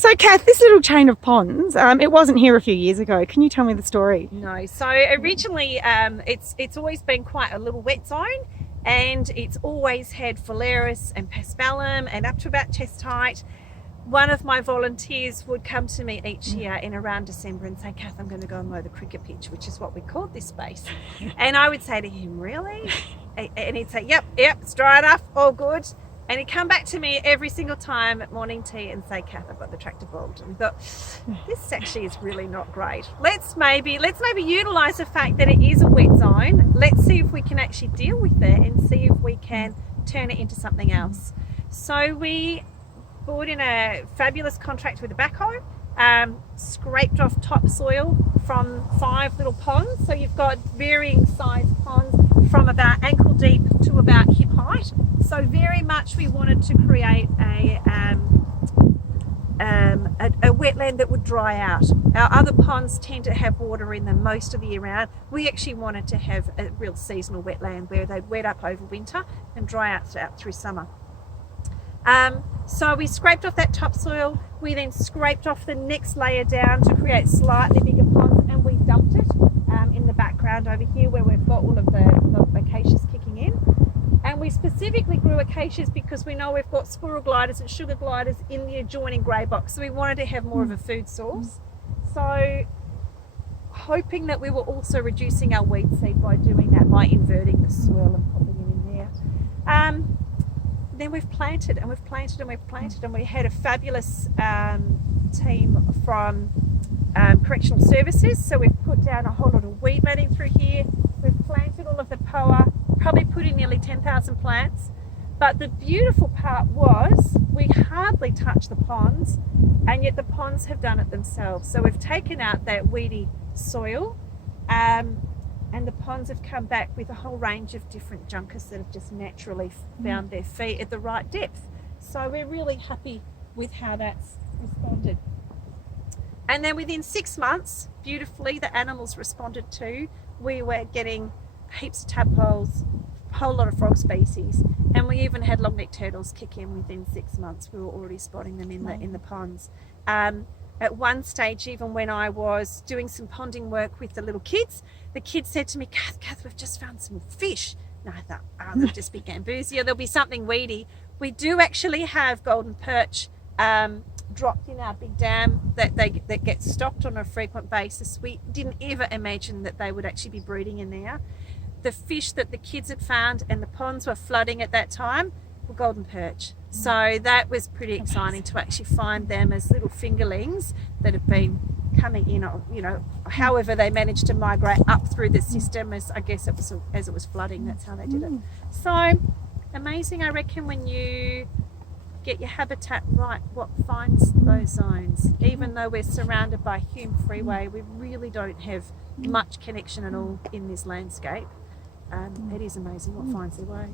So Kath, this little chain of ponds, it wasn't here a few years ago. Can you tell me the story? No, so originally it's always been quite a little wet zone, and it's always had phalaris and paspalum and up to about chest height. One of my volunteers would come to me each year in around December and say, Kath, I'm going to go and mow the cricket pitch, which is what we called this space. And I would say to him, really? And he'd say, yep, it's dry enough, all good. And he'd come back to me every single time at morning tea and say, Kath, I've got the tractor bald. And we thought, this actually is really not great. Let's maybe utilise the fact that it is a wet zone. Let's see if we can actually deal with it and see if we can turn it into something else. So we brought in a fabulous contract with a backhoe, scraped off topsoil from 5 little ponds. So you've got varying size ponds from about ankle deep to about hip height. So very much we wanted to create a wetland that would dry out. Our other ponds tend to have water in them most of the year round. We actually wanted to have a real seasonal wetland where they'd wet up over winter and dry out through summer. So we scraped off that topsoil. We then scraped off the next layer down to create slightly bigger ponds, and we dumped it in the background over here where we've got all of the acacias kicking in. And we specifically grew acacias because we know we've got squirrel gliders and sugar gliders in the adjoining grey box. So we wanted to have more of a food source. So hoping that we were also reducing our weed seed by doing that, by inverting the swirl and popping it in there. Then we've planted and we've planted and we've planted, and we had a fabulous team from correctional services. So we've put down a whole lot of weed matting through here. We've planted all of the poa, probably put in nearly 10,000 plants. But the beautiful part was we hardly touched the ponds, and yet the ponds have done it themselves. So we've taken out that weedy soil, and the ponds have come back with a whole range of different juncus that have just naturally found their feet at the right depth. So we're really happy with how that's responded. And then within 6 months, beautifully, the animals responded too. We were getting heaps of tadpoles, a whole lot of frog species, and we even had long-necked turtles kick in within 6 months. We were already spotting them in the ponds. At one stage, even when I was doing some ponding work with the little kids, the kids said to me, Kath, we've just found some fish. And I thought, they'll just be gambusia, there'll be something weedy. We do actually have golden perch dropped in our big dam that gets stocked on a frequent basis. We didn't ever imagine that they would actually be breeding in there. The fish that the kids had found and the ponds were flooding at that time were golden perch. So that was pretty exciting to actually find them as little fingerlings that have been coming in, however they managed to migrate up through the system as it was flooding. That's how they did it. So amazing, I reckon, when you get your habitat right, what finds those zones. Even though we're surrounded by Hume Freeway, we really don't have much connection at all in this landscape. It is amazing what finds their way.